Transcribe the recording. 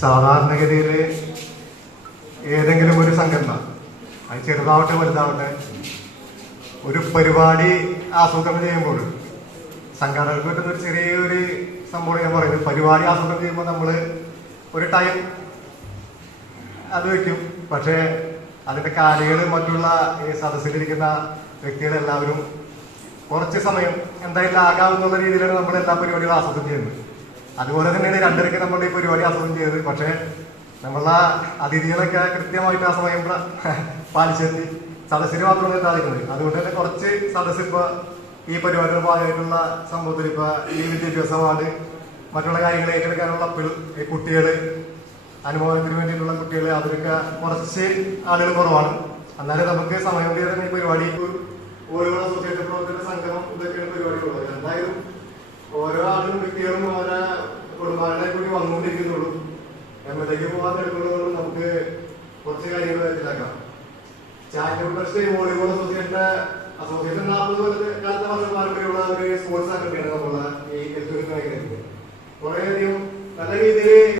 സാധാരണഗതിയിൽ ഏതെങ്കിലും ഒരു സംഘടന, അത് ചെറുതാവട്ടെ വലുതാവട്ടെ, ഒരു പരിപാടി ആസൂത്രണം ചെയ്യുമ്പോൾ സംഘടനകൾക്ക് പറ്റുന്ന ഒരു ചെറിയൊരു സംഭവം ഞാൻ പറയുന്നത്, പരിപാടി ആസൂത്രണം ചെയ്യുമ്പോൾ നമ്മൾ ഒരു ടൈം അത് വെക്കും. പക്ഷേ അതിന്റെ കാലികൾ മറ്റുള്ള ഈ സദസ്സിലിരിക്കുന്ന വ്യക്തികളെല്ലാവരും കുറച്ച് സമയം എന്തായാലും ആകാവുന്ന രീതിയിലാണ് നമ്മൾ എല്ലാ പരിപാടികളും ആസൂത്രണം ചെയ്യുന്നത്. അതുപോലെ തന്നെയാണ് 2:30 നമ്മൾ ഈ പരിപാടി ആസൂത്രണം ചെയ്തത്. പക്ഷേ നമ്മളെ അതിഥികളൊക്കെ കൃത്യമായിട്ട് ആ സമയം പാലിച്ചെത്തി സദസ്സിന് മാത്രമാണ് സാധിക്കുന്നത്. അതുകൊണ്ട് തന്നെ കുറച്ച് സദസ്സ് ഇപ്പൊ ഈ പരിപാടിയുടെ ഭാഗമായിട്ടുള്ള സംഭവത്തിൽ ഇപ്പൊ ഈ വിദ്യാഭ്യാസ അവാർഡ് മറ്റുള്ള കാര്യങ്ങൾ ഏറ്റെടുക്കാനുള്ള കുട്ടികൾ, അനുഭവത്തിന് വേണ്ടിയിട്ടുള്ള കുട്ടികൾ, അവരൊക്കെ കുറച്ച് ആളുകൾ കുറവാണ്. എന്നാലും നമുക്ക് സമയം കൊണ്ട് തന്നെ ഈ പരിപാടി ഓരോ അസോസിയേഷൻ പ്രവർത്തന സംഗമം ഇതൊക്കെയാണ് പരിപാടികളുള്ളത്. എന്തായാലും ഓരോ ആളും വ്യക്തികളും ഓരോ കുടുംബാങ്ങളെ കൂടി വന്നുകൊണ്ടിരിക്കുന്നുള്ളൂ. എമ്മയിലേക്ക് പോകാൻ എടുക്കുന്നതോടും നമുക്ക് കുറച്ച് കാര്യങ്ങൾ മനസ്സിലാക്കാം. ചാരിറ്റബിൾ ട്രസ്റ്റ് വോളിബോൾ അസോസിയേഷൻ 40 കാലത്തെ വർഷം പാരമ്പര്യമുള്ള ഒരു സ്പോർട്സ് സംഘടനയാണ് നമ്മളെ ഈ എൽത്തുരുത്ത് മേഖലയിൽ. കുറേയധികം നല്ല രീതിയിൽ